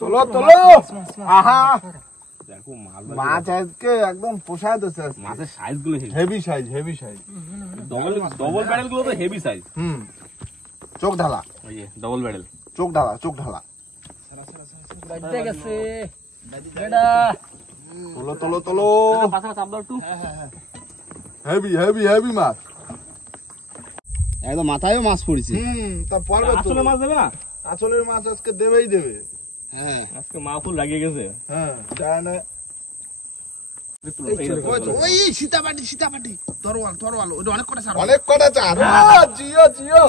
তোলো তোলো। আহা দেখো মাছ আজকে একদম পোষায় দিচ্ছে। মাছের সাইজ গুলো heavy size, heavy size. Double double barrel গুলো তো হেভি সাইজ। চোখ ঢালা, ওই যে ডবল ব্যারেল। চোখ ঢালা, চোখ ঢালা। বাইতে গেছে বেডা। তোলো তোলো তোলো। পাছাটা চাপ দাও একটু। হেভি হেভি হেভি মাছ। একদম মাথায়ও মাছ পড়েছে। তা পড়বে তো। আসলে মাছ দেবে না? আসলের মাছ আজকে দেবেই দেবে। হ্যাঁ আজকে মাহফুল লাগিয়ে গেছে। হ্যাঁ যায় না। ওই সীতাপাটি সীতাপাটি তরোয়াল তরোয়াল ওটা অনেক কটা ছাড়, অনেক কটা চার। জিও জিও।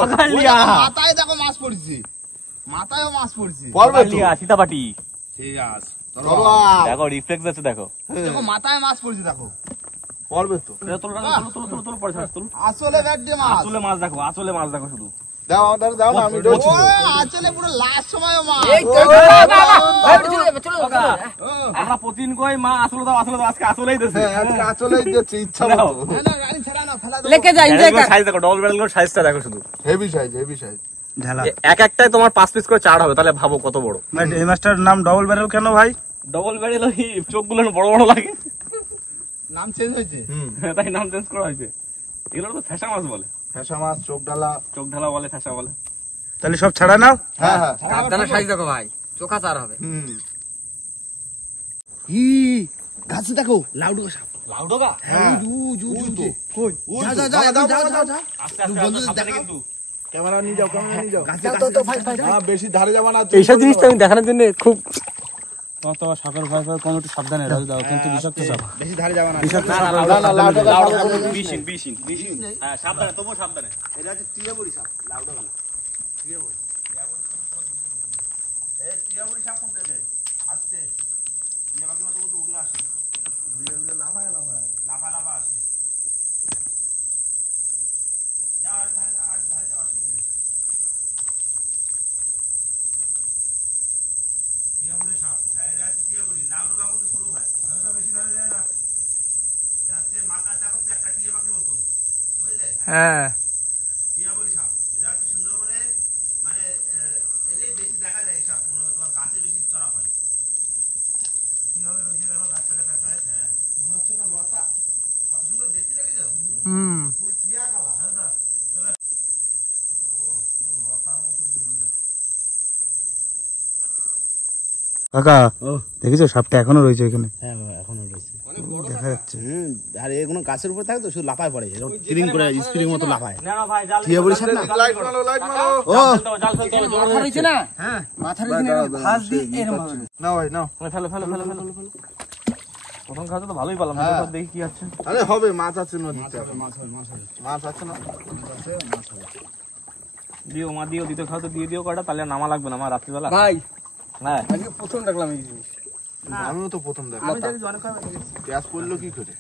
মাথায় দেখো মাছ পড়েছে, মাথায়ও মাছ পড়েছে। পড়বে তো। সীতাপাটি ঠিক আছে তরোয়াল। দেখো রিফ্লেক্স আছে দেখো। দেখো মাথায় মাছ পড়েছে দেখো। পড়বে তো। তোলো পরে তোলো। আসলে ব্যাডে মাছ, আসলে মাছ দেখো, আসলে মাছ দেখো শুধু। দাও আমাদের দাও না, আমি ডলছি। ও আসলে পুরো লাস্ট সময়ও মাছ। আমরা প্রতিদিন কই মা আসলে দাও, আসলে দাও, আজকে আসলেই দিছে। হ্যাঁ আজকে আসলেই দিচ্ছে ইচ্ছা মতো। না না রানী ছেড়া না ফেলা দাও। লেকে যাই এনজয় কর। সাইজ দেখো, ডবল ব্যারেল গুলোর সাইজটা দেখো শুধু। Heavy size, heavy size. এক একটাই তোমার 5 পিস করে চার হবে, তাহলে ভাবো কত বড়। এই মাছটার নাম ডবল ব্যারেল কেন ভাই? ডবল ব্যারেল ওই চোখগুলো বড় বড় লাগে, নাম চেঞ্জ হয়েছে। তাই নাম চেঞ্জ করা হয়েছে। এগুলো তো ফ্যাশা মাছ বলে। ফ্যাশা মাছ, চোখ ঢালা। চোখ ঢালা বলে, ফ্যাশা বলে। তাহলে সব ছাড়া নাও। হ্যাঁ হ্যাঁ। কাপদানা সাইজ দেখো ভাই, চোখা চার হবে। হি গাছে দেখো লাউডো সাপ। লাউডোগা? হ্যাঁ জু জু জু কই যা যা যা যা যা যা। আস্তে আস্তে দেখা কিন্তু। ক্যামেরা নিয়ে যাও, ক্যামেরা নিয়ে যাও। গাছে তো ভাই ভাই না বেশি ধারে যাবা না। এইসব জিনিসটা আমি দেখানোর জন্য খুব তোমার সাপের ভয় ভয় কম, একটু সাবধানে দাও, কিন্তু বিষাক্ত সাপ। বেশি ধারে যাবে না। বিশিন হ্যাঁ সাবধানে, তবুও সাবধানে। এটা হচ্ছে টিয়াবুড়ি সাপ, লাউডো না টিয়াবুড়ি। এই টিয়াবুড়ি সাপ কোনতে দে আস্তে টিয়াবাকি মতো মতো উড়ে আসে, উড়ে উড়ে লাফায় লাফায় লাফা লাফা আসে। যা আর ধারে যা আসে না। টিয়াবুড়ি সাপ, এটা হচ্ছে টিয়াবুড়ি। লাউডোগা কিন্তু সরু হয়, এটা বেশি ধারে যায় না। এটা হচ্ছে মাথা দেখো একটা টিয়াবাকির মতন, বুঝলে? হ্যাঁ টিয়াবুড়ি সাপ এটা হচ্ছে সুন্দরবনে, মানে এটাই বেশি দেখা যায়। এই সাপ তোমার গাছে বেশি চড়া হয়। কিভাবে রয়েছে দেখো গাছটা কাছে। হ্যাঁ মনে হচ্ছে না লতা, কত সুন্দর দেখতে লাগে তো। ফুল টিয়া কালা। দাদা চলে ও পুরো লতার মতো জড়িয়ে। কাকা দেখেছো সাপটা এখনো রয়েছে এখানে? হ্যাঁ বাবা এখনো রয়েছে, দেখা যাচ্ছে। আর এগুলো গাছের উপরে থাকে তো শুধু লাফায় পড়ে, স্প্রিং করে স্প্রিং মতো লাফায়। না না ভাই জাল টিয়াবুড়ি সাপ না। লাইট মারো, লাইট মারো। ও জাল ফেলতে হবে, মাথা রয়েছে না। হ্যাঁ মাথা রয়েছে না, ফাঁস দিয়ে এরকম ভাবে। না ভাই না। ফেলো ফেলো ফেলো ফেলো। প্রথম খাওয়া তো ভালোই পেলাম, দেখি কি আছে। আরে হবে, মাছ আছে নদীতে। মাছ আছে না? দিও মা, দিও, দিতে খাও তো দিয়ে দিও কটা, তাহলে নামা লাগবে না আমার রাত্রিবেলা। ভাই হ্যাঁ আজকে প্রথম দেখলাম এই জিনিস। আমিও তো প্রথম দেখলাম। আমি জানি অনেক কম গ্যাস পড়লো কি করে?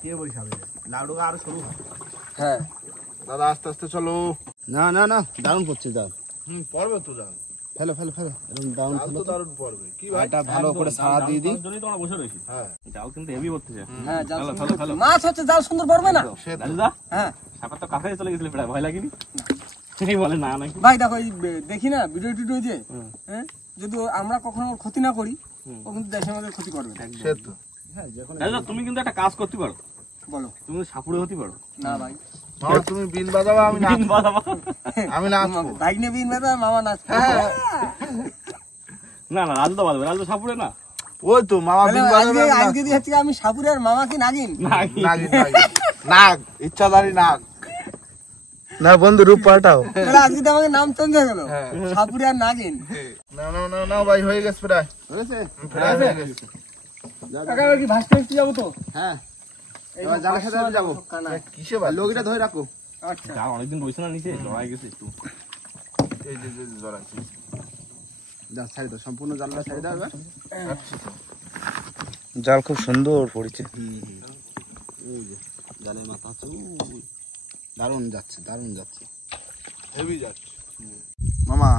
টিয়াবুড়ি সাপ লাউডোগা আরো সরু হয়। হ্যাঁ দাদা আস্তে আস্তে চলো। না না না দারুণ পড়ছে জাল। পড়বে তো জাল। ফেলো ফেলো ফেলো এরকম দারুণ জাল ফেলো তো দারুণ পড়বে। কি ভাই? এটা ভালো করে সারা দিয়ে দিই। জন্যই তো আমরা বসে রয়েছি। হ্যাঁ জাল কিন্তু হেভি করতেছে। হ্যাঁ জাল ফেলো, সুন্দর ফেলো, ফেলো। মাছ হচ্ছে, জাল সুন্দর পড়বে না। দাদা হ্যাঁ সাপের তো কাছে চলে গেছিল, প্রায় ভয় লাগেনি? সেই বলে না নাকি? ভাই দেখো এই দেখি না ভিডিও টিডিও যে, হ্যাঁ যদি আমরা কখনো ওর ক্ষতি না করি, ও কিন্তু দেশের মধ্যে ক্ষতি করবে। সে তো। হ্যাঁ যখন দাদা তুমি কিন্তু একটা কাজ করতে পারো, বলো। তুমি সাপুড়ে হতে পারো। না ভাই মামা তুমি বিন বাজাবা, আমি নাচ। আমি নাচবো। ভাই নেবে ইনভার্টার, মামা নাচ। না না রাজু তো বাজবে, রাজু সাপুড়ে না। ওই তো মামা বিন বাজাবে। আজকে দিয়ে হচ্ছে আমি সাপুরে আর মামা কি নাগিন। নাগিন, নাগিন। নাগ, ইচ্ছাধারী নাগ। না বন্ধু রূপ পাল্টাও। তাহলে আজকে তো আমাদের নাম চেঞ্জ হয়ে গেল, সাপুরে আর নাগিন। না না না না ভাই, হয়ে গেছে প্রায়। হয়েছে? প্রায় হয়ে গেছে। কাকা কি ভাসতে ভাসতে যাবো তো? হ্যাঁ এবার জালের সাথে আমি যাবো। কিসে ভাই? লগিটা ধরে রাখো। আচ্ছা যা অনেকদিন রয়েছে না নিচে, জড়াই গেছে একটু। এই যে জড়াচ্ছি। যা ছাড়ি দাও, সম্পূর্ণ জালটা ছাড়ি দাও এবার। জাল খুব সুন্দর পড়েছে। এই যে জালের মাথা আছে, দারুণ যাচ্ছে দারুণ যাচ্ছে। হেভি যাচ্ছে। মামা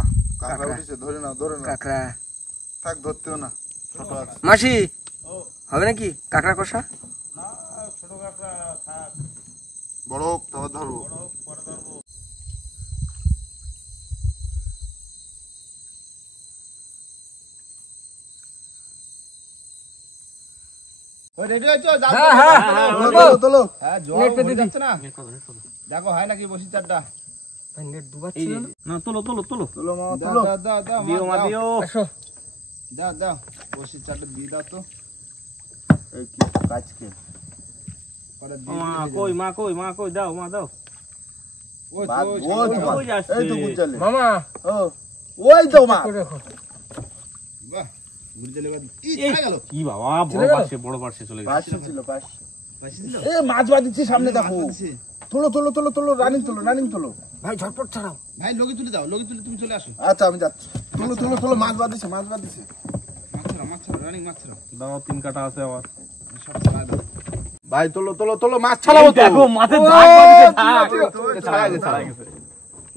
কাঁকড়া উঠেছে, ধরে নাও, ধরে নাও। কাঁকড়া থাক, ধরতেও না, ছোট আছে। মাসি হবে নাকি কাঁকড়া কষা? বড় হোক তারপর ধরবো। ওই রেডি হয়েছো? জাল তোলো হ্যাঁ, জল ভরে যাচ্ছে না। দেখো হয় নাকি বসি চারটা? নেট ডুবাচ্ছিল না? না তোলো তোলো তোলো তোলো মামা দাও তোলো। দাও দাও দাও দিও মা দিও দাও দাও বসি চারটা দিয়ে দাও তো। এই কি কাজকে পরে ও দিয়ে মা দিলে কই মা কই মা কই দাও মা দাও ওই বাদ, তো, ও সামনে তোমার। ওই যাচ্ছে। এই তো গুঞ্জালে মামা ও ওই তো মা করে রাখো। বাহ, গুরজেলে বাদ। ই, এই, চলে গেল। কি বাবা চলে গেল? বড় পাশে চলে গেছে পাশে ছিল পাশে পাশে দিল? এ মাছ বাঁধিছি সামনে মাছ দেখো বাঁধছে। তোলো তোলো তোলো তোলো রানিং তোলো ভাই ঝটপট ছাড়াও। ভাই লগি তুলে দাও, লগি তুলে তুমি চলে আসো। আচ্ছা আমি যাচ্ছি তোলো তোলো তোলো মাছ বাঁধিছে মাছ ছাড়া, রানিং মাছ ছাড়া। দাও 3 কাটা আছে আবার সব ছাড়া দাও। ভাই তোলো তোলো তোলো মাছ ছাড়াবো তো দেখো মাথায় ও, ঝাঁক বাঁধছে, ঠিক ঝাঁক। আছে, ঠিক আছে, ছাড়া গেছে, ছাড়া গেছে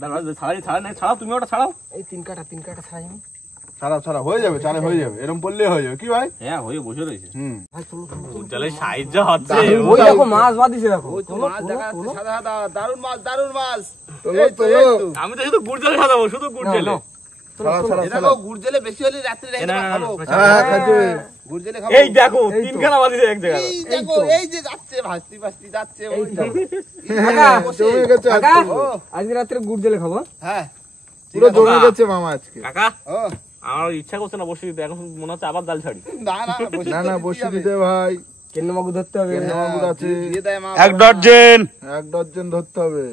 দাঁড়াও ছাড়া নাই ছাড়াও তুমি ওটা ছাড়াও এই তিন কাটা ছাড়াইনি। ছাড়া হয়ে যাবে চারে হয়ে যাবে এরকম পড়লে হয়ে যাবে কি ভাই হ্যাঁ হয়ে বসে রয়েছে ভাই তোলো তোলো। জালে সাহায্য হচ্ছে ওই দেখো মাছ বাঁধিছে দেখো। ওই তো মাছ দেখা যাচ্ছে, সাদা সাদা, দারুণ মাছ, দারুণ মাছ। তোলো, এই তো, তোলো। এই তো। আমি তো শুধু গুড় জালে সাজাবো শুধু গুড় নাও, জালে নাও। ছাড়া এই দেখো, গুরজেলে বেশি হলে রাত্রে রেখে না, না, খাবো। না, হ্যাঁ খাচ্ছি গুরজেলে খাবো। এই দেখো এই তো। 3 খানা বাঁধিছে এক জায়গায় এই দেখো, এই যে যাচ্ছে, ভাসতি ভাসতি যাচ্ছে। এই ওই তো। কাকা, বসে। জমে গেছে কাকা আজকে। ও, আজকে রাত্রে গুড় জেলে খাবো। হ্যাঁ, পুরো জমে কাকা। গেছে মামা আজকে কাকা ও, আমার ইচ্ছা করছে না বসে দিতে এখন মনে হচ্ছে আবার জাল ছাড়ি না, না, বসে না না দিতে বসে হবে। দিতে ভাই কেন মাগু ধরতে হবে। কেন মাগুর আছে দিয়ে দেয় মা। 1 ডজন 1 ডজন ধরতে হবে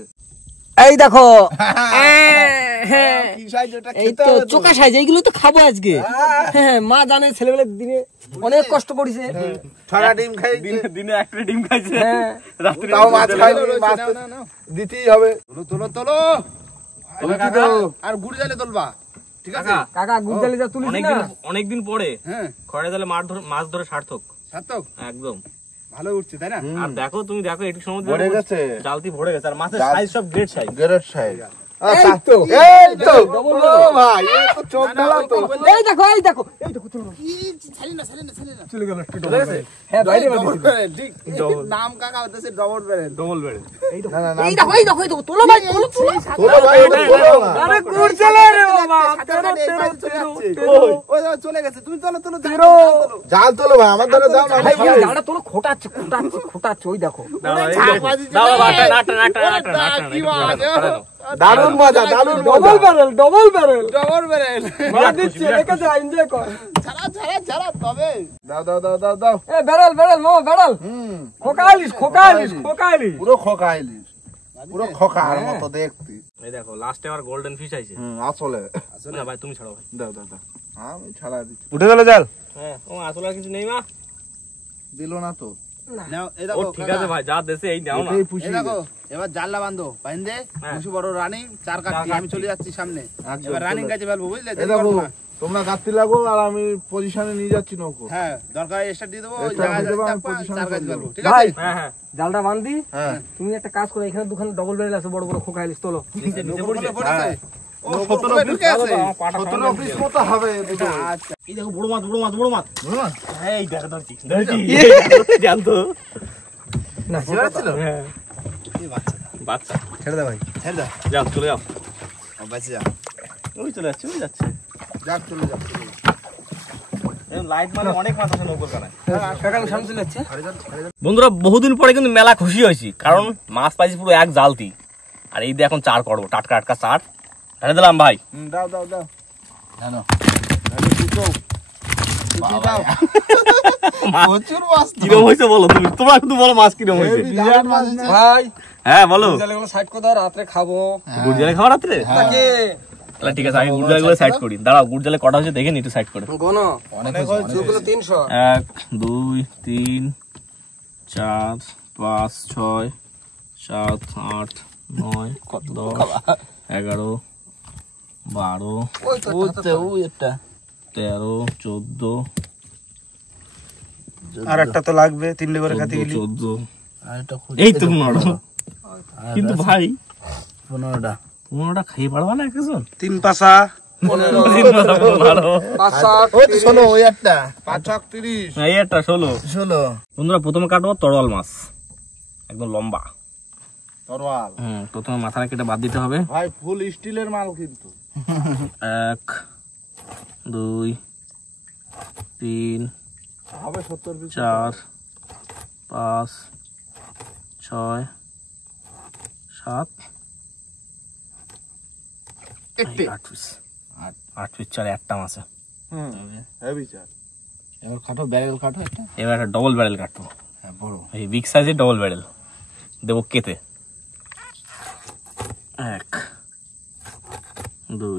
এই দেখো কি সাইজ ওটা এই খেতে তো হবে তো। চোকা সাইজ এইগুলো তো খাবো আজকে। হ্যাঁ মা জানে ছেলেবেলার দিনে অনেক কষ্ট করেছে। ছড়া ডিম খাই দিনে একটা ডিম খাইছে হ্যাঁ রাত্রে তাও মাছ খাইনি রয়েছে, মাছ নাও, তো নাও, নাও। দিতেই হবে তোলো, তোলো, তোলো। বলছি তো আর গুড় জালে তুলবা, ঠিক আছে? কাকা কাকা গুড় জেলে যা তুলিস না। অনেকদিন পরে হ্যাঁ, খড়ে জালে মাছ ধরে সার্থক সার্থক, একদম ভালো উঠছে, তাই না? আর দেখো তুমি দেখো একটু সময় ভরে গেছে জালতি ভরে গেছে আর মাছের জাল- সাইজ সব গ্রেট সাইজ গেরেট সাইড এই তো এই তো ডবল ও ভাই এ তো চোখ ঢালা তো এই দেখো এই দেখো চলো কি, ছাড়ি না, ছাড়ি না, ছাড়ি না। চলে গেল একটু চলে গেছে? হ্যাঁ বাইরে ডবল বাঁধিছিল। ব্যারেল, ঠিক। নাম কাকা হচ্ছে ডবল ব্যারেল। ডবল বেড়ে না না না এই দেখো তোলো ভাই তোলো তোলো। তোলো ভাই ওটা তোলো না। আরে গুড় জেলে রে বাবা। সাঁতার কাটে এই পাশে চলে যাচ্ছে। ওই দেখো, চলে গেছে, তুমি চলো, চলো, জাল তেরো। তোলো। জাল তোলো ভাই আমার ধরে দাও না ভাই ভাই। জালটা তোলো খোটাচ্ছে ওই দেখো। কি মাছ, দারুণ মজা দারুণ মজা ডবল ব্যারেল ডবল ব্যারেল। মার দিচ্ছে রেখে যা এনজয় কর। ছাড়া, ছাড়া, ছাড়া, তবে। দাও দাও দাও দাও দাও এ ব্যারেল মামা ব্যারেল খোকাইলিস পুরো খোকা আইলিস পুরো খোকার মতো দেখতে এই দেখো লাস্টে আবার গোল্ডেন ফিশ আইছে আসলে না ভাই তুমি ছাড়ো ভাই দাও দাও দাও আমি ছাড়া দিচ্ছি উঠে গেল জাল হ্যাঁ ও আসলে আর কিছু নেই মা দিল না তো নাও, এই ও দেখো, ঠিক কাকা। আছে ভাই যা দেশে এই নাও না এটাই এই পুষিয়ে দেখো, এবার জালটা বাঁধো, বাঁধে, বসে বড় রানিং, চার কাটছি, আমি চলে যাচ্ছি সামনে। একদম, এবার রানিং চলে কাজে ফেলবো, বুঝলে? এই দেরি দেখো করবো না। তোমরা গাঁতি লাগো আর আমি পজিশনে নিয়ে যাচ্ছি নৌকো হ্যাঁ, দরকার স্টার্ট দিয়ে দেবো, ওই Start জায়গায় দিয়ে দেবো, আমি থাকবা, position চার এ কাজ চলে ফেলবো, যাবো। ঠিক ভাই আছে? হ্যাঁ হ্যাঁ জালটা বান্ধি হ্যাঁ তুমি একটা কাজ করো এখানে দুখানে ডবল ব্যারেল আছে বড় খোকাইলিস তোলো। নিচে নৌকো পড়ছে বলে পড়েছে? ও, নৌকো নৌকো বলে ঢুকে আছে? আমার পাটা 17 পিস মতো হবে দুটো আচ্ছা, এই দেখো বড় মাছ এই দেখো ধরছি জানতো না হ্যাঁ এই বাচ্চা, বাচ্চা ছেড়ে দে ভাই ছেড়ে দাও, যাও চলে যাও ও বাচ্চা যা। ওই চলে যাচ্ছে যাক, চলে যাও, চলে যাও। লাইট মানে অনেক মাছ আছে নৌকোর কানায় কাকা সামনে চলে যাচ্ছে। বন্ধুরা বহুদিন পরে কিন্তু মেলা খুশি হয়েছি কারণ মাছ পাইছি পুরো এক জালতি আর এই দিয়ে এখন চার করবো টাটকা টাটকা চার ঢেলে দিলাম ভাই দাও দাও দাও জানো, দাও। প্রচুর মাছ তো। কিরম হয়েছে বলো তুমি তোমরা কিন্তু বলো মাছ কিরম হয়েছে বিরাট মাছ না ভাই হ্যাঁ বলো জালগুলো সাইড করে দাও রাত্রে খাবো। গুড় জালে খাওয়া রাত্রে তাকে তাহলে ঠিক আছে আমি গুড় জালে সাইড করি দাঁড়াও গুড় জালে কটা হয়েছে দেখে নি একটু সাইড করে গণ অনেক হয়েছে। দুগুলো 300। 1 2 3 4 5 6 7 8 9 10 11 12 ওই তো ওতে, ওই একটা। 13 14 আর একটা তো লাগবে তিনটে করে খাতে গেলি। 14 আর একটা খুঁজে- এই তো 15 কিন্তু ভাই 15টা। 15টা খেয়ে পারবা না একজন 3 পাসা 15 5 7 ওই তো শোনো ওই একটা 530 এই একটা 16 ষোলো বন্ধুরা প্রথমে কাটবো তরোয়াল মাছ একদম লম্বা তরোয়াল প্রথমে মাথাটা কেটে বাদ দিতে হবে ভাই ফুল স্টিলের মাল কিন্তু 1 2 3 হবে 70 পিস 4 5 6 7 8 পিস 8 পিস চার একটা মাছে। হেভি চার। এবার কাটো, ব্যারেল কাটো একটা। এবার একটা ডবল ব্যারেল কাটবো। হ্যাঁ বড়, এই বিগ সাইজের ডবল ব্যারেল দেবো কেটে। 1 2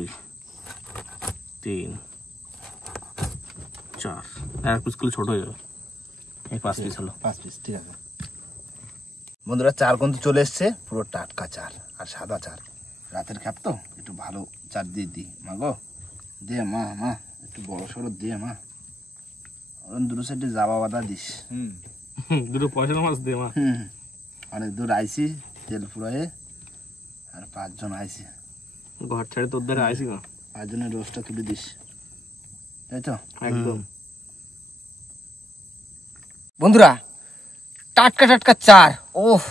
3 4 এক পিস করলে ছোট হয়ে যাবে। এই 5 পিস হলো। 5 পিস, ঠিক আছে। বন্ধুরা চার কিন্তু চলে এসছে, পুরো টাটকা চার আর সাদা চার। রাতের খাপ তো একটু ভালো চার দিয়ে দিই। মা গো দে, মা মা একটু বড় সড়ো দে মা। ওরকম দুটো সাইডে জাবা বাঁধা দিস। দুটো পয়সার মাছ দে মা। অনেক দূর আইসি তেল ফুরায়ে, আর 5 জন আইসি। ঘর ছেড়ে তোর দ্বারা আইসি না, 5 জনের রোজটা তুলে দিস, তাই তো? একদম। বন্ধুরা টাটকা টাটকা চার, ওহ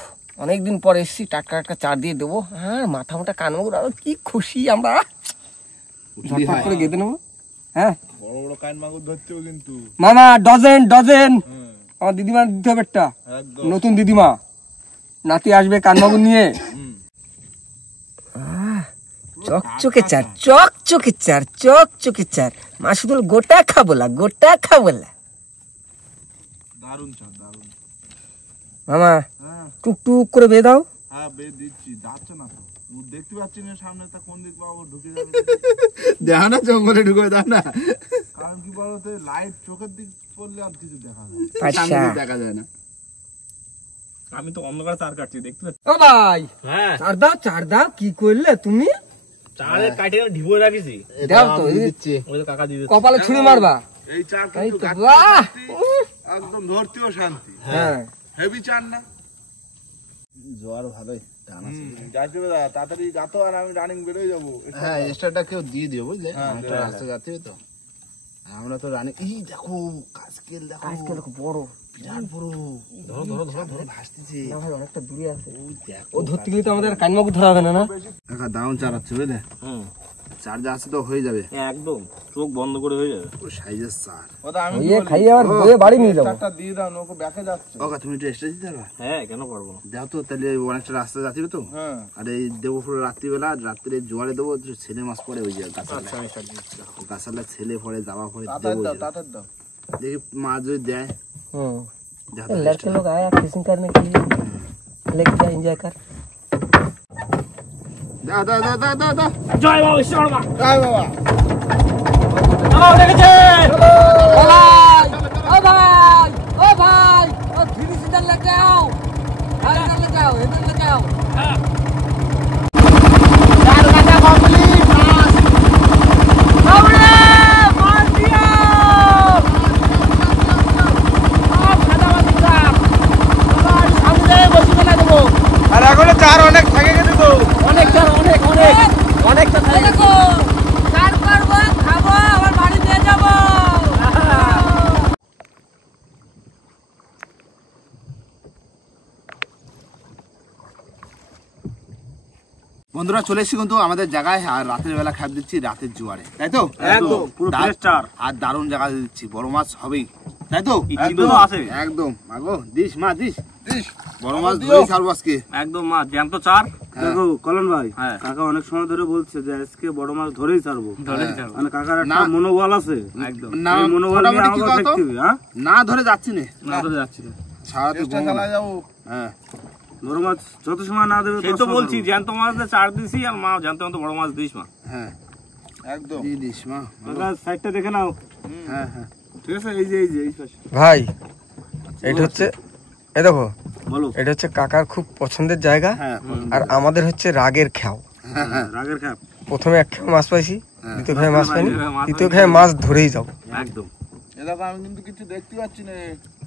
অনেকদিন পর এসছি, টাটকা টাটকা চার দিয়ে দেবো। হ্যাঁ মাথা মোটা কানমুর, আর কি খুশি আমরা, ঝটপট করে গেঁথে নেবো। হ্যাঁ বড় বড় কান মাগুর ধরতেও কিন্তু মামা ডজেন ডজেন, আমার দিদিমা দিতে হবে একটা, নতুন দিদিমা নাতি আসবে কানমাগুর নিয়ে। চকচকে চার, চকচকে চার, চকচকে চার। মা শুধু গোটা খাবোলা, গোটা খাবোলা। দারুণ চার, দারুণ। মামা হ্যাঁ টুকটুক করে বেয়ে দাও। হ্যাঁ বে দিচ্ছি, যাচ্ছে না তো, দেখতে পাচ্ছি না সামনে, তা কোন দিক পাবো ঢুকে যাবে। দেখা না জঙ্গলে ঢুকে দেখ না, কারণ কি বলতো লাইট চোখের দিক পড়লে আর কিছু দেখা যায় না, সামনে দেখা যায় না। আমি তো অন্ধকারে চার কাটছি, দেখতে পাচ্ছি। ও ভাই হ্যাঁ চার দাও, চার দাও। কি করলে তুমি? চারে কাটে ঢিবয়ে রাখিছি। দাও তো, ওই তো কাকা দিয়ে দিচ্ছে। কপালে ছুরি মারবা। এই চার এই কিন্তু তো, গাছ বাহ! একদম ধরতেও শান্তি। হ্যাঁ হেভি চার না, জোয়ার ভালোই টান আছে। যাইতে হবে দাদা, তাড়াতাড়ি গাতো, আর আমি রানিং বেরোয় যাবো। হ্যাঁ এক্সট্রাটা কেউ দিয়ে দিও, বুঝলে? একটা রাস্তা যাতে তো আমরা তো রানিং। এই দেখো কাজকেল, দেখো আজকাল বড়, বিরাট বড়। ধরো ধরো ধরো ধরো, ভাসতেছে। না ভাই অনেকটা দূরে আছে। ওই দেখো, ও ধরতে গেলে তো আমাদের কানমাগু ধরা হবে না। না দেখা দারুণ চার আছে, বুঝলে? চার যা আছে তো হয়ে যাবে, একদম চোখ বন্ধ করে হয়ে যাবে। ও সাইজের চার। ওই খাইয়ে আবার বয়ে বাড়ি নিয়ে যাবো। দিয়ে দাও, নৌকো ব্যাকে যাচ্ছে। ওকে তুমি একটু এক্সট্রা দিতে পারবা? হ্যাঁ কেন পারবো না। দেখো তো, তাহলে অনেকটা রাস্তা যাচ্ছিল তো। আর এই দেবো পুরো রাত্রিবেলা, রাত্রে জোয়ারে দেবো, ছেলে মাছ পরে ওই যে গাছালা ছেলে পরে যাওয়া পরে দেবো। দেখি মাছ যদি দেয়। लड़के लोग आए फिशिंग करने के लिए, लेके जा एंजॉय कर। দাও দাও দাও দাও দাও দাও। জয় বাবা ঈশ্বরমা। জয় বাবা। আমার দেখেছে। ओ भाई, ओ भाई, ओ भाई, ओ धीरे से लेके आओ, इधर लेके आओ, इधर लेके आओ। চার কাটা কমপ্লিট, মাছ सामने मार दिया। আর এখন চার অনেক থাকে গেছে তো, অনেক চার, অনেক অনেক অনেকটা থাকে। দেখো চার করবো, খাবো, আবার বাড়ি নিয়ে যাবো। বন্ধুরা চলে এসেছি কিন্তু আমাদের জায়গায়, আর রাতের বেলা খাপ দিচ্ছি রাতের জোয়ারে, তাই তো? একদম পুরো ফ্রেশ চার। আর দারুণ জায়গা দিচ্ছি, বড় মাছ হবেই, তাই তো? একদম আছে। একদম মাগো দিস মা, দিস দিস, বড় মাছ ধরেই ছাড়বো আজকে। একদম মা জ্যান্ত চার। দেখো কলন ভাই, হ্যাঁ। কাকা অনেক সময় ধরে বলছে যে আজকে বড় মাছ ধরেই ছাড়বো। ধরেই ছাড়বো। মানে কাকার একটা না। মনোবল আছে, একদম না এই মনোবল নিয়ে মোটামুটি কি আমাকে বলতো? দেখতে হবে। হ্যাঁ না ধরে যাচ্ছি না, না ধরে যাচ্ছি না। সারাতে চালা যাবো। হ্যাঁ বড় মাছ যত সময় না দেবে সেই তত তো সময় বলছি ধরবো। জ্যান্ত মাছ দিয়ে চার দিছি, আর মা জ্যান্ত জ্যান্ত বড় মাছ দিস মা। হ্যাঁ একদম দিয়ে দিস মা। কাকা সাইডটা দেখে নাও। হ্যাঁ হ্যাঁ ঠিক আছে, এই যে এই পাশে। ভাই এটা হচ্ছে, এই দেখো বলো। এটা হচ্ছে কাকার খুব পছন্দের জায়গা, হ্যাঁ আর আমাদের হচ্ছে রাগের খেয়াও। হ্যাঁ হ্যাঁ রাগের খাপ। প্রথমে এক খেয়া মাছ পাইছি, দ্বিতীয় খেয়ে মাছ পাইনি, মাছ তৃতীয় খেয়ে মাছ ধরেই যাবো। একদম। এরকম আমি কিন্তু কিছু দেখতে পাচ্ছি না।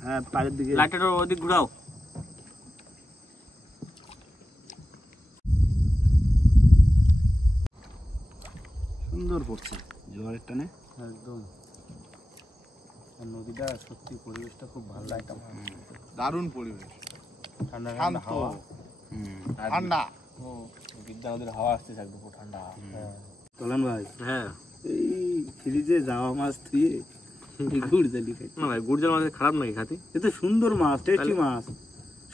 হ্যাঁ পাড়ের দিকে। লাইটটা ওদিক ঘুরাও। সুন্দর পড়ছে জোয়ারের টানে। একদম। আর নদীটা সত্যি পরিবেশটা খুব ভালো লাগে আমার। দারুণ পরিবেশ, ঠান্ডা শান্ত, ঠান্ডা হাওয়া। ঠান্ডা। বিদ্যা নদীর হাওয়া আসতেছে একদম ঠান্ডা। কলন ভাই, হ্যাঁ এই ফ্রিজে যাওয়া মাছ দিয়ে গুড়জালি খাই না ভাই গুড়জাল মাছ খারাপ নাকি খাতি? এ তো সুন্দর মাছ, টেস্টি মাছ।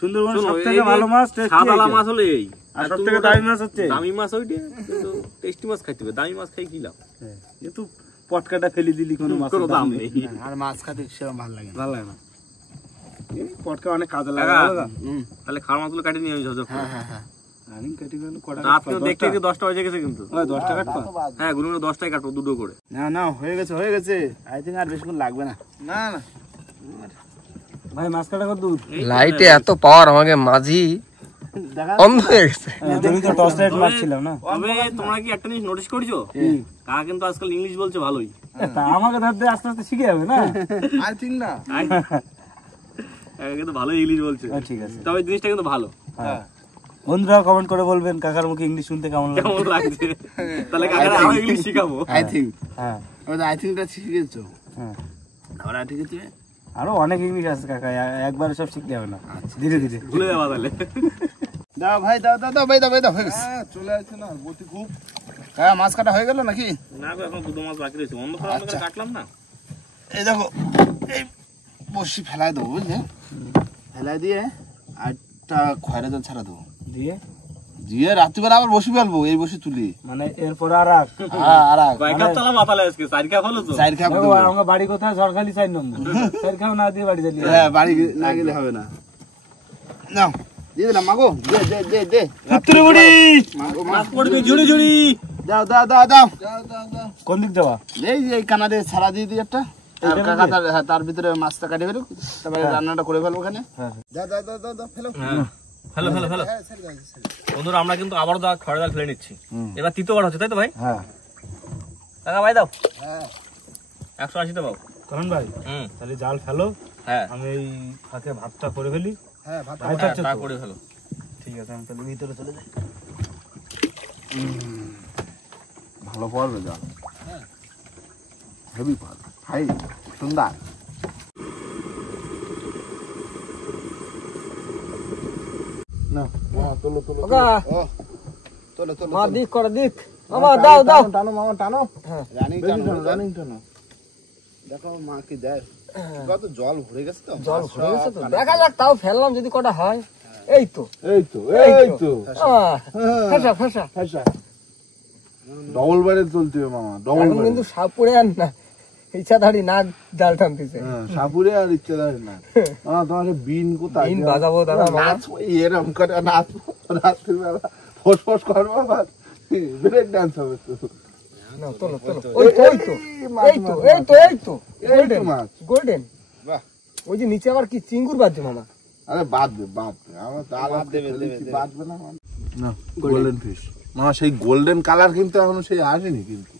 সুন্দরবনের সবথেকে ভালো মাছ টেস্টি। সাদালা মাছ হলো এই, আর সবথেকে দামি মাছ হচ্ছে দামি মাছ ওইটা, কিন্তু টেস্টি মাছ খাইতে হবে, দামি মাছ খাই কি লাভ? এ তো পটকাটা ফেলে দিলি কোনো মাছ কোনো দাম নেই। আর মাছ খেতে সেরকম ভালো লাগে না। ভালো লাগে না। এই পটকা অনেক কাজে লাগে। কাকা, দাদা তাহলে খাওয়ার মাছগুলো কাটিয়ে নিয়ে আমি ঝকঝক করে। হ্যাঁ রানিং কেটে গেল কটা? আপনিও দেখতে দেখতে 10টা বেজে গেছে কিন্তু। ওই 10 টাকা কাটবা? হ্যাঁ গুলো 10টাই কাটবো, দুটো করে। না হয়ে গেছে আই থিঙ্ক আর বেশিক্ষণ লাগবে না। না ভাই মাছ কাটা কত দূর? লাইটে এত পাওয়ার আমাকে মাঝি অন্ধ হয়ে গেছে। তুমি তো টর্চ লাইট মারছিলাম না? তবে তোমরা কি একটা জিনিস নোটিস করেছো, কাকা কিন্তু আজকাল ইংলিশ বলছে ভালোই। তা আমাকে ধরতে আস্তে আস্তে শিখে যাবে না? আই থিঙ্ক না। কাকা কিন্তু ভালোই ইংলিশ বলছে। ঠিক আছে। তবে জিনিসটা কিন্তু ভালো। হ্যাঁ। বন্ধুরা কমেন্ট করে বলবেন কাকার মুখে ইংলিশ শুনতে কেমন লাগে। কেমন লাগছে? তাহলে কাকার আরো ইংলিশ শিখাবো। I think. হ্যাঁ আই থিঙ্কটা শিখেছো? হ্যাঁ। আমরা ঠিক আছে। আরো অনেক ইংলিশ আছে কাকা, একবারে সব শিখতে হবে না, ধীরে ধীরে। ভুলে যাবা তাহলে। দাও ভাই, দাও ভাই, দাও হয়ে গেছে। চলে আসছে না গতি খুব। হ্যাঁ, মাছ কাটা হয়ে গেল নাকি? না গো, এখন দুটো মাছ বাকি রয়েছে, অন্য করে কাটলাম না। এই দেখো, এই বসি ফেলাই দেবো, বুঝলে? ফেলাই দিয়ে আরেকটা খয়রা জল ছাড়া দেবো, দিয়ে রাত্রিবেলা আবার বসি ফেলবো, এই বসি তুলি। মানে এরপর আর কয় কাপ তালা মাথালে আজকে? 4 কাপ হলো তো। 4 কাপ দেবো। আমার বাড়ি কোথায়? ঝড়খালি 4 নম্বর। 4 কাপ না দিয়ে বাড়ি যাবি? হ্যাঁ, বাড়ি না গেলে হবে না। নাও দিয়ে দিলাম, মাগো, দে পুত্র বুড়ি মাছ পড়বে ঝুড়ি ঝুড়ি। দাও। কোন দিক যাওয়া? এই কানাডে ছাড়া দিয়ে দিই একটা। আর কাকা তার ভিতরে মাছটা কাটে ফেলুক, তারপরে রান্নাটা করে ফেলবো ওখানে। দাও ফেলো। ফেলো বন্ধুরা, আমরা কিন্তু আবারও খড় জাল ফেলে নিচ্ছি। এবার তৃতীয়বার হচ্ছে, তাই তো ভাই? হ্যাঁ টাকা ভাই দাও। হ্যাঁ, 180 তে পাও। কারণ ভাই তাহলে জাল ফেলো, হ্যাঁ আমি এই ফাঁকে ভাতটা করে ফেলি। হ্যাঁ, ভাত ভাই তা খাচ্ছে করে ফেলো। ঠিক আছে, আমি তাহলে ভিতরে চলে যাই। ভালো পড়বে জল, হেভি পড়, হাই সুন্দর। না, তোলো। কাকা, ও তোলো। মা দিক করে দিক। মামা দাও। টানো মামা, টানো। হ্যাঁ। রানিং টানো। দেখো মা কি দেয়। কত জল ভরে গেছে তো। জল ভরে গেছে তো, দেখা যাক, তাও ফেললাম যদি কটা হয়। এই তো এই তো ফেসা ডবল বাইরে চলতে হবে মামা, ডবল এখন কিন্তু সাপুরে আর না, ইচ্ছাধারী না জাল টানতেছে। সাপুরে আর ইচ্ছাদার না। তোমার বিন কোথায়? বিন বাজাবো দাদা, মামা। নাচবো, এরকম করে নাচবো রাত্রিবেলা, ফোস করবো, আবার ব্রেক ডান্স হবে তো। না, তোলো। ওই তো গোল্ডেন। বাহ, ওই যে নিচে আবার কি চিঙ্গুর বাজছে মামা। আরে বাদবে আমার বাদবে না গোল্ডেন ফিশ মামা। সেই গোল্ডেন কালার কিন্তু এখনো সেই আসেনি, কিন্তু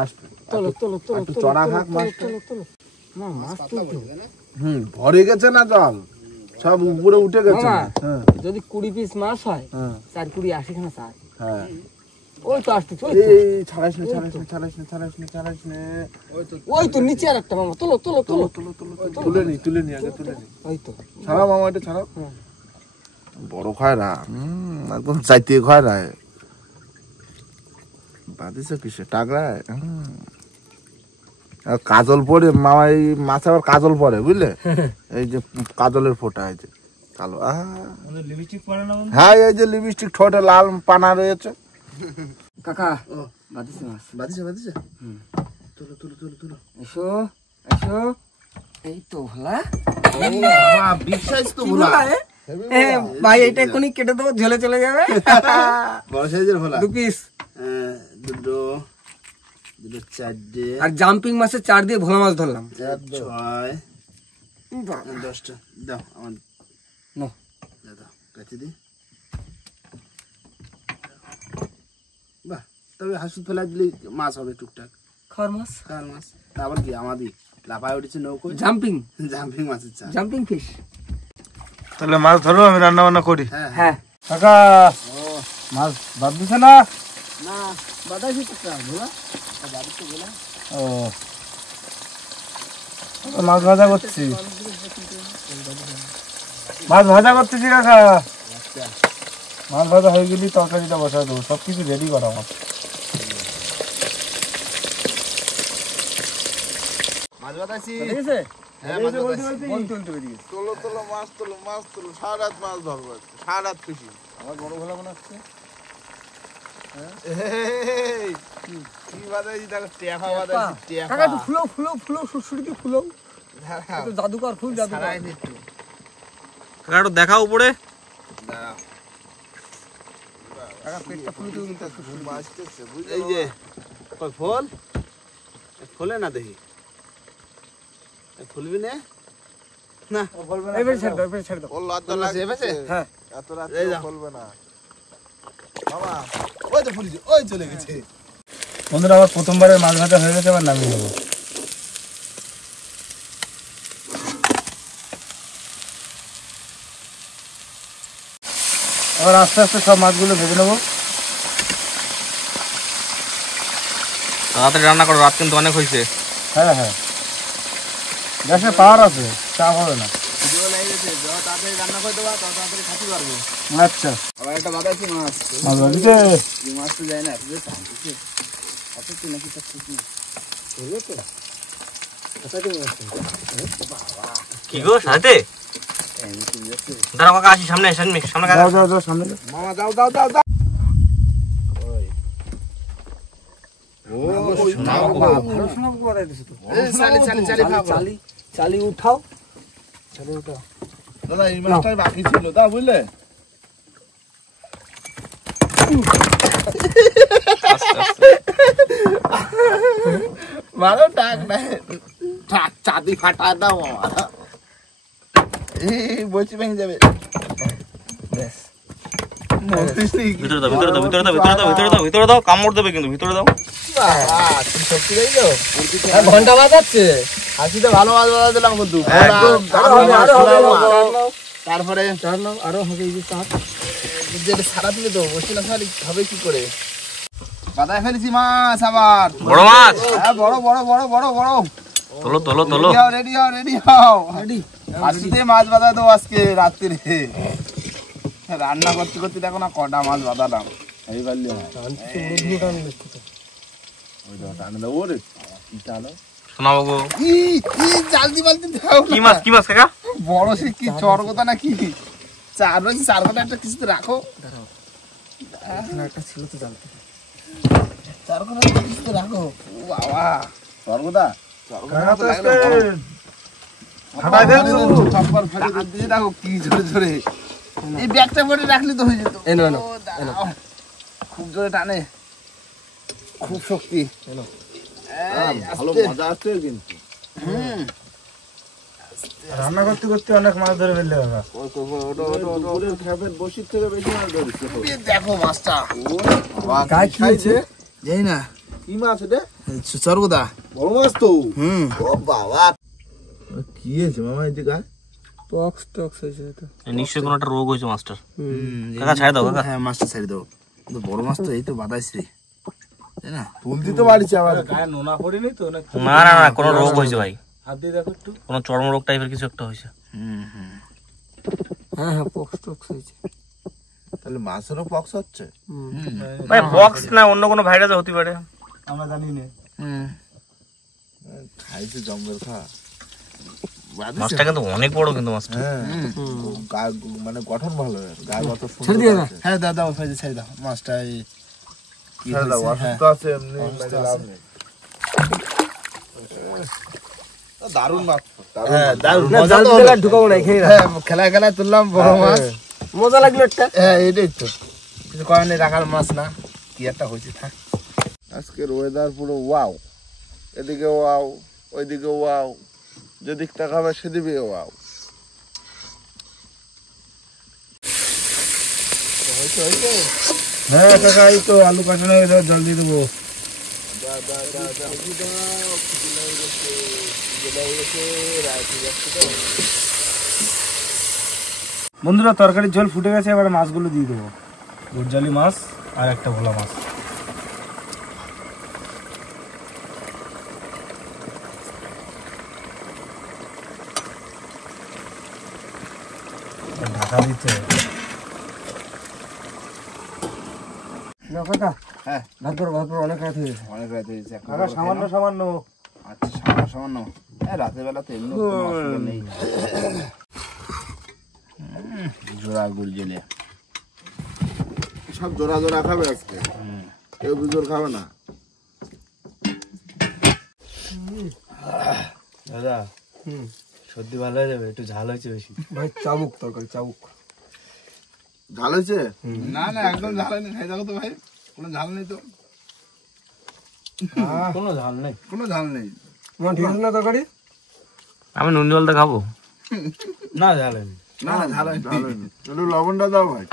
আসবে। তোলো একটু চড়া খাক মাছটা। না, মাছ তো ভরে গেছে না জল, সব উপরে উঠে গেছে। মামা, হ্যাঁ যদি 20 পিস মাছ হয়, হ্যাঁ 4 20 80 খানা চার। হ্যাঁ, ওই তো আসতেছে, এই ছাড়াইস না। ওই তো নিচে আর একটা মামা। তোলো। তুলে নি আগে, তুলে নি। ওই তো ছাড়াও মামা, এটা ছাড়াও। বড় খয়রা, একদম চাইতে খয়রা। বাদিস কিসে টাকরায়? কাজল পরে মামা, এই মাছ আবার কাজল পরে, বুঝলে? এই যে কাজলের ফোঁটা, এই যে কালো। লিপস্টিক পরে না? হ্যাঁ, এই যে লিপস্টিক, ঠোঁটে লাল পানা রয়েছে। কাকা, বাদিছে মাছ। বাদিছে। তুলো। এসো। এই তো ভোলা। বিশ্বাস তো ভাই, এটা এখনই কেটে দেবো, ঝোলে চলে যাবে। বড় সাইজের ভোলা। 2 পিস। দুটো 4টে। আর জাম্পিং মাছের 4 দিয়ে ভোলা মাছ ধরলাম। 4 6 10টা দাও আমার। নাও। দাও কাটি দি। বাহ, তবে হাসু ফেলা দিলে মাছ হবে টুকটাক। খাওয়ার মাছ। তারপর কি আমাদের লাফায় উঠেছে নৌকো, জাম্পিং মাছের চা। Jumping fish. তাহলে মাছ ধরো, আমি রান্না বান্না করি। হ্যাঁ কাকা, মাছ বাদ দিছে না? না, বাদাইছি তো ভোলা। ও, মাছ ভাজা করতেছি কাকা। মাছ ভাজা হয়ে গেলি তরকারিটা বসাই দেবো, সবকিছু রেডি করা আমার। মাছ বাতাসি ঠিক আছে হ্যাঁ মাছ বাতাসি বলতে বলতে বেরিয়ে গেছে। তোলো তোলো মাছ তোলো মাছ তোলো সারা রাত মাছ ধরবো সারা রাত খুশি আমার বড় ভোলা মনে হচ্ছে এই, কি বাতাসি দেখো টেপা বাতাসি কাকা টেপা একটু ফুলো সুরসুরি দিয়ে ফুলো একটু জাদুকর ফুল জাদুকর সারাই দিচ্ছি কাকা একটু দেখা উপরে দাঁড়াও কাকা পেটটা ফুলে দিও কিন্তু একটু ঘুম আসতেছে বুঝলে এই যে কই ফল ফলে না দেখি ফুলবি না না এবারে ছেড়ে দাও এবারে ছেড়ে দাও ও লজ্জা লাগছে এসে হ্যাঁ এত রাত ফুলবে না বাবা ওই তো ফুলিছে ওই চলে গেছে বন্ধুরা আবার প্রথমবারের মাছ ভাজা হয়ে গেছে, আবার নামিয়ে নেবো। আবার আস্তে আস্তে সব মাছগুলো ভেজে নেবো। তাড়াতাড়ি রান্না করো, রাত কিন্তু অনেক হয়েছে। হ্যাঁ হ্যাঁ, গ্যাসের পাওয়ার আছে, চাপ হবে না। ভিডিও লাগে গেছে যত তাড়াতাড়ি রান্না করে দেবা তত তাড়াতাড়ি খাতে পারবো। আচ্ছা, আবার একটা বাদাসি মাছ মাছ ভাজিছে। এই মাছ তো যায় না এত যে টানছে এত কি নাকি তো ঠিক না হলো তো কি গো সাথে দাঁড়াও কাকা, আসি সামনে সামনে সামনে কাকা। যাও যাও যাও সামনে যাও। মামা দাও দাও দাও দাও ও ভালো শোনা বাড়াই দিছো তো চালি চালি চালি চালি চালি উঠাও দাদা এই মাছটাই বাকি ছিল দাও বুঝলে ভালো টাক না টাক চাঁদি ফাটা দাও মামা এই বসে ভেঙে যাবে ব্যাস ভিতরে দাও ভিতরে দাও ভিতরে দাও ভিতরে দাও ভিতরে দাও ভিতরে দাও, কামড় দেবে কিন্তু, ভিতরে দাও। শক্তি দেখলো ঘন্টা বাজাচ্ছে হাসিতে ভালো মাছ বাজা দিলাম কিন্তু একদম, তারপরে আরো হবে এই যে চাপ যেটা সারা দিলে তো বসে না সারি হবে কি করে বাদায় ফেলেছি মাছ আবার বড় মাছ, হ্যাঁ বড় বড় বড় বড় বড় তোলো তোলো তোলো। রেডি হও রেডি হও রেডি হাসিতে মাছ বাঁধা দেবো আজকে রাত্রিরে রান্না করতে করতে দেখো না কটা মাছ বাঁধালাম এই পারলি শোনা বাবু, জালদি বালতি দাও কি মাছ কি মাছ কাকা? বড় সে কি চরগোতা নাকি চার রয়েছে চার গোটা একটা কিছুতে রাখো একটা ছিল তো জানতে চার গোটা একটা কিছুতে রাখো ও বাবা চরগোতা দেখো কি জোরে জোরে এই ব্যাগটা করে রাখলে তো হয়ে যেত এনো এনো ও দাঁড়াও। খুব জোরে টানে খুব শক্তি ভালো মজা আসছে কিন্তু রান্না করতে করতে অনেক মাছ ধরে ফেললে বাবা। দেখো মাছটা গায়ে কি হয়েছে যাই না কি মাছ এটা সর্বদা বড় মাছ তো ও বাবা কি হয়েছে মামা এই গায়ে টক্স হয়েছে তো নিশ্চয়ই কোনো একটা রোগ হয়েছে মাছটার। কাকা ছাড়ে দাও কাকা। হ্যাঁ মাছটা ছেড়ে দাও কিন্তু বড় মাছ তো এই তো বাদাইস রে তাই না তুলতে তো পারিস আবার গায়ে নোনা পড়েনি তো, না না না না, কোনো রোগ হয়েছে ভাই, হাত দিয়ে দেখো একটু। কোনো চর্মরোগ টাইপের কিছু একটা হয়েছে। হ্যাঁ হ্যাঁ টক্স হয়েছে তাহলে মাছেরও পক্স হচ্ছে ভাই বক্স না অন্য কোনো ভাইরাস হতে পারে, আমরা জানি না। খাইছে জম্বের খা মাছটা কিন্তু অনেক বড় কিন্তু মাছটা। মানে গঠন ভালো গায়ে কত ছেড়ে দিয়ে না হ্যাঁ দাদা ওই ফাইজে ছেড়ে দাও মাছটা দারুণ মাছ হ্যাঁ দারুণ মজা তো হলো। ঢুকাবো না খেয়ে হ্যাঁ খেলায় খেলায় তুললাম বড় মাছ মজা লাগলো একটা হ্যাঁ এটাই তো কিছু করার নেই রাখার মাছ না কি একটা হয়েছে থাক আজকের ওয়েদার পুরো ওয়াও এদিকে ওয়াও ওইদিকে ওয়াও যেদিক তাকাবে সেদিকে ওয়াও হ্যাঁ কাকা, এই তো আলু কাটানো হয়ে গেছে, জল দিয়ে দেবো। বন্ধুরা তরকারির ঝোল ফুটে গেছে, এবার মাছগুলো দিয়ে দেবো। গুরজালি মাছ আর একটা ভোলা মাছ। ঢাকা দিতে না কাকা হ্যাঁ ভাত করো অনেক রাত হয়ে গেছে অনেক রাত হয়েছে কাকা সামান্য সামান্য আচ্ছা সামান্য সামান্য রাতের বেলা তো এমনি অসুবিধা নেই। জোড়া গুল জেলে সব জোড়া জোড়া খাবে আজকে, কেউ বুজুর খাবে না। দাদা সর্দি ভালো হয়ে যাবে, একটু ঝাল হয়েছে বেশি। ভাই চাবুক তরকারি চাবুক। ঝাল হয়েছে? না না একদম ঝাল হয়নি, খাই দেখো তো ভাই, কোনো ঝাল নেই তো। কোনো ঝাল নেই, কোনো ঝাল নেই। তোমার ঠিক আছে না তরকারি? আমি নুন জলটা খাবো না ঝাল হয়নি। না না ঝাল হয়নি। একটু লবণটা দাও ভাই।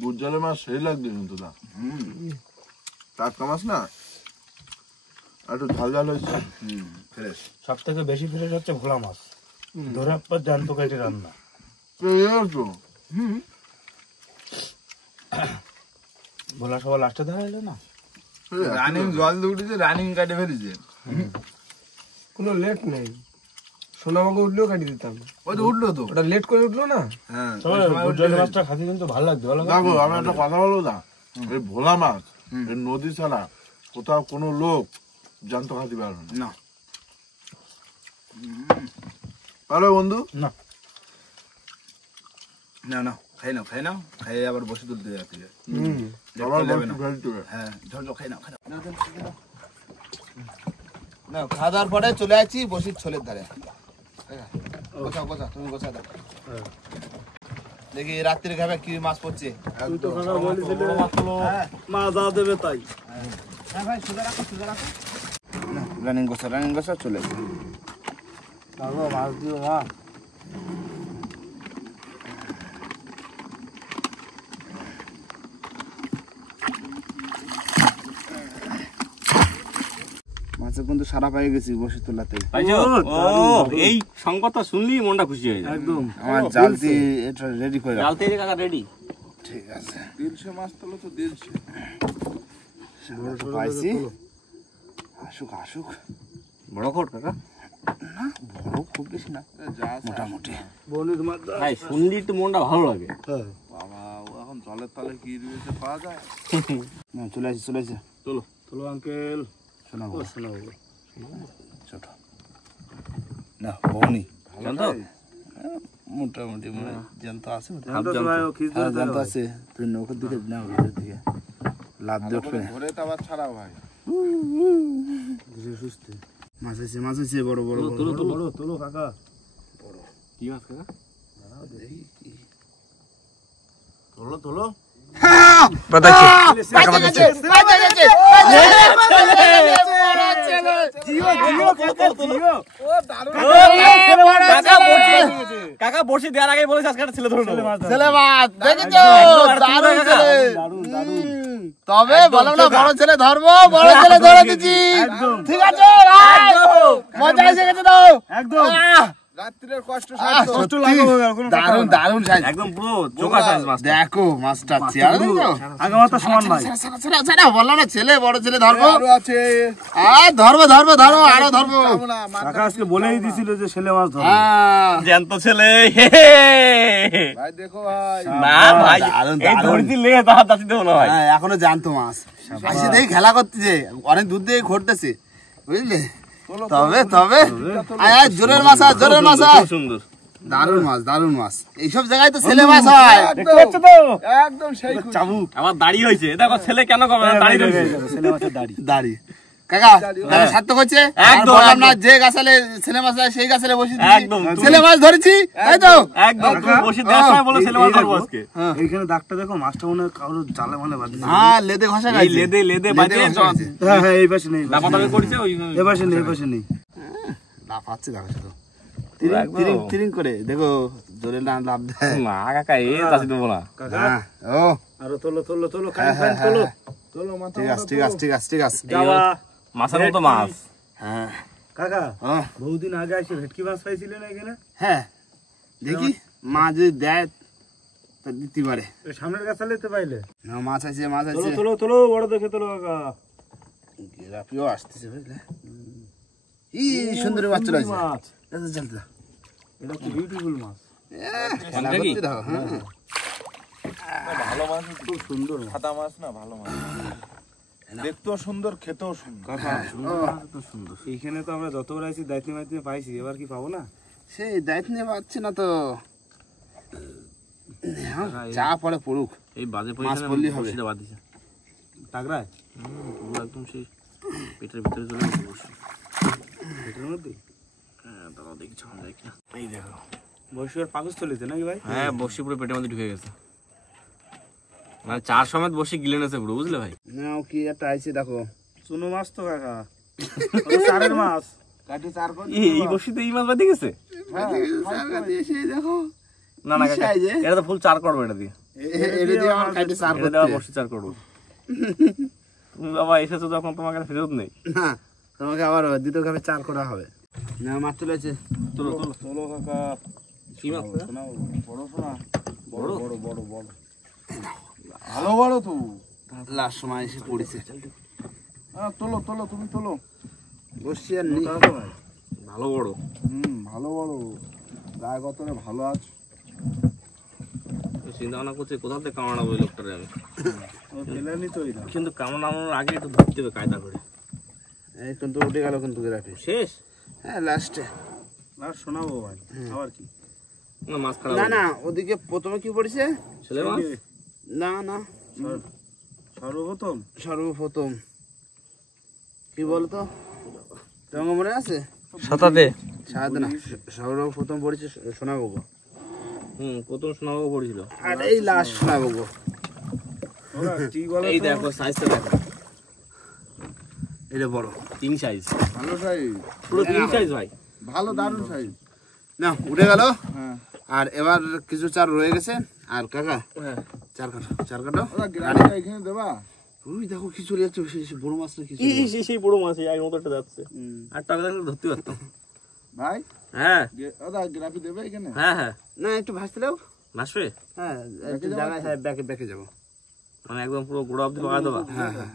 বুঝালে মাছ সেই লাগছে কিন্তু দা, টাটকা মাছ না, একটু ঝাল ঝাল হয়েছে। ফ্রেশ। সব থেকে বেশি ফ্রেশ হচ্ছে ভোলা মাছ, ধরে পর জ্যান্ত কেটে রান্না। ভোলা সবার লাস্টে ধরা এলো না, রানিং জল দিয়ে উঠেছে, রানিং কাটে ফেলেছে। কোনো লেট নেই, সোনামাকে উঠলেও কাটিয়ে দিতাম। ওই তো উঠলো তো। ওটা লেট করে উঠলো না। হ্যাঁ তবে ভোলা মাছটা খাতে কিন্তু ভালো লাগছে। ভালো দেখো আমি একটা কথা বলবো না, এই ভোলা মাছ এই নদী ছাড়া কোথাও কোনো লোক জ্যান্ত খাতে পারবে না। পারো বন্ধু? না না না খাই নাও খাই নাও, খাই আবার বসে তুলতে যাচ্ছে। আবার হ্যাঁ ঝোল খাই নাও খাই নাও। না খাওয়া দাওয়ার পরে চলে আসছি বসির ছোলের ধারে। গোছা গোছা তুমি গোছা দাও। দেখি রাত্রির খাবে কি মাছ পড়ছে। মা যা দেবে তাই। হ্যাঁ ভাই সোজা রাখো সোজা রাখো। রানিং গোছা চলে আসি। মাছ দিও মা। মাছে কিন্তু সারা পেয়ে গেছি বসে তোলাতে। এই সংবাদটা শুনলি মনটা খুশি হয়ে যায় একদম আমার জালতি এটা রেডি করে রাখ। জালতে কাকা রেডি। ঠিক আছে। দিলছে মাছ তোলো তো দিলছে। পাইছি। আসুক আসুক। বড় কোট কাকা? না বড় খুব বেশি না, মোটামুটি। বনির মাছ। ভাই শুনলি একটু মনটা ভালো লাগে। বাবা ও এখন জলের তলে কি রয়েছে পাওয়া যায়। না চলে আসি চলে আসি। চলো চলো আঙ্কেল। শোনাবো শোনাবো ছোট না বনি জানতো মোটামুটি মানে জ্যান্ত আছে, জ্যান্ত আছে। তুই নৌকোর দিকে না ওদের দিকে লাভ দিয়ে উঠবে ঘরে তো আবার ছাড়া ভাই। সুস্থ মাছ আছে বড় বড় তোলো তোলো তোলো কাকা। কি মাছ কাকা? তোলো তোলো। কাকা বড়শি দেওয়ার আগে বলেছে আজকে ছেলে ধরে নেবো। ছেলে মাছ দেখেছো? দারুণ ছেলে। তবে বলো না বড় ছেলে ধরবো, বড় ছেলে ধরে দিচ্ছি। ঠিক আছে মজা এসে গেছে তো একদম। রাত্রির কষ্ট কষ্ট লাগবে দারুণ দারুণ সাইজ। একদম পুরো জোকা সাইজ মাছ। দেখো মাছটা চেয়ার দেখো আগে মাথা সমান নাই। ছেড়া বললাম না ছেলে বড় ছেলে ধরবো। ধরবো ধরবো ধরবো আরো ধরবো। কাকা আজকে বলেই দিছিল যে ছেলে মাছ ধরবে। জ্যান্ত ছেলে। ভাই দেখো ভাই না ভাই এই ধরে দিলে তাহার দাঁতি দেবো না ভাই। এখনো জানতো মাছ আসে দেখি খেলা করতেছে, অনেক দূর থেকে ঘুরতেছে বুঝলে। তবে তবে জোরের মাছ জোরের মাছ সুন্দর দারুণ মাছ। এইসব জায়গায় তো ছেলে মাছ হয়। একদম সেই চাবুক আমার দাড়ি হয়েছে দেখো ছেলে কেন কবে দাড়ি রয়েছে। ছেলে মাছের দাড়ি। দাড়ি কাকা সার্থক হচ্ছে। একদম, বললাম না যে গাছালে ছেলে মাছ হয় সেই গাছালে বসে একদম, ছেলে মাছ ধরেছি তাই তো। একদম তুমি বসে দেওয়ার সময় বলে ছেলে মাছ ধরবো আজকে। এইখানে দাগটা দেখো, মাছটা মনে হয় কারোর জালে মানে বাঁধিয়েছে। হ্যাঁ লেদে ঘষা এই গাইছে। লেদে বাজে হ্যাঁ হ্যাঁ এই পাশে নেই, লাফালাফি করছে ওই এই পাশে নেই, এই পাশে নেই। লাফাচ্ছে দেখো তো একদম। তিরিং করে দেখো জোরে না লাভ দেয়। না কাকা এই দাঁতি দেবো না। কাকা হ্যাঁ ও আরো তোলো তোলো তোলো কাইন কাইন তোলো তোলো মাথা। ঠিক আছে ঠিক আছে ঠিক আছে ঠিক আছে। যাওয়া মাছের মতো মাছ। হ্যাঁ কাকা হ্যাঁ বহুদিন আগে এসে ভেটকি মাছ পাইছিলেন এখানে? হ্যাঁ দেখি মা যদি দেয় তা দিতে পারে। ওই সামনের গাছে লেতে পাইলে? না মাছ আছে মাছ তোলো আছে। তোলো তোলো বড় দেখে তোলো কাকা। গেরাপিও আসতেছে বুঝলে। ই সুন্দর মাছ চলে আসছে। মাছ চলতে দাও। এটা তো বিউটিফুল মাছ। খেলা করতে দাও। হ্যাঁ ভালো মাছ, খুব সুন্দর মাছ। সাদা মাছ না ভালো মাছ। দেখতেও সুন্দর, খেতেও সুন্দর। কাকা সুন্দর। এইখানে তো আমরা যতবার আইছি দায়িত্ব মাইতে পাইছি, এবার কি পাবো না? সেই দায়িত্ব নিয়ে পাচ্ছি না তো। চা পরে পড়ুক, এই বাজে মাছ পড়লেই হবে। বসিটা বাদ দিছে টাকরায় পুরো একদম সেই পেটের ভিতরে চলে গেছে বসি। পেটের মধ্যে হ্যাঁ দাদা দেখি ছাড়া যায় কিনা। এই দেখো বসিবার পাকস্থলিতে নাকি ভাই? হ্যাঁ বসি পুরো পেটের মধ্যে ঢুকে গেছে, মানে চার সমেত বসে গিলে নেছে পুরো, বুঝলে ভাই? নাও কি একটা আইছে দেখো। চুনো মাছ তো কাকা, চারের মাছ। কাটি চার করে এই বসিতে এই মাছ বাদ গেছে? সেই দেখো না না কি কাকা, size এ? এটা তো ফুল চার করবো, এটা দিয়ে এটা দিয়ে আমার কাটি চার এটা করতে দেওয়া বসি চার করবো। তুমি বাবা এসেছো যখন, তোমার কাছে ফেরত নেই। না, তোমাকে আবার দ্বিতীয় ভাবে চার করা হবে। না মাছ চলে আছে। চলো চলো চলো কাকা। কি মাছ? শোনা বড় শোনা, বড় বড় বড় বড় ভালো বড় তো। লাস্ট সময় এসে পড়েছে। তোলো তোলো, তুমি তোলো। বসছি আর নেই। ভালো বড়। ভালো বড়, গায়ে কতটা ভালো আছো। চিন্তা ভাবনা করছি কোথা থেকে কামানো ওই লোকটারে আমি, পেলানি তো এটা। কিন্তু কামানোর আগে একটু ধরতে হবে কায়দা করে। এই কিন্তু উঠে গেল কিন্তু গ্রাফে। শেষ হ্যাঁ লাস্টে। না শোনাবো ভাই, আবার কি? না মাছ খারাপ না না, ওদিকে প্রথমে কি পড়েছে? ছেলে মাছ। না না, সর্বপ্রথম সর্বপ্রথম কি বলতো, তোমার মনে আছে? সাতাতে সাত না, সর্বপ্রথম পড়েছে সোনাগো। প্রথম সোনাগো পড়েছিল। আর এই লাস্ট সোনাগো। ওরা কি বলে এই তো? দেখো সাইজটা দেখো, এটা বড় কিং সাইজ, ভালো সাইজ, পুরো কিং সাইজ ভাই। ভালো দারুণ সাইজ। না উঠে গেল। হ্যাঁ আর এবার কিছু চার রয়ে গেছে। আর কাকা হ্যাঁ চার কাটো, চার কাটো। ওরা গ্রামে এখানে দেবা। ওই দেখো কি চলে যাচ্ছে, সেই বড় মাছ না কিছু। সেই বড় মাছ এই মতো একটা যাচ্ছে, আর টাকা থাকলে ধরতে পারতাম। ভাই হ্যাঁ ওরা গ্রাফি দেবে এখানে। হ্যাঁ হ্যাঁ না একটু ভাসতে দাও। মাসবে, হ্যাঁ একটু জায়গায়, হ্যাঁ ব্যাকে যাবো। মানে একদম পুরো গোড়া অব্দি পাকা দেবা। হ্যাঁ হ্যাঁ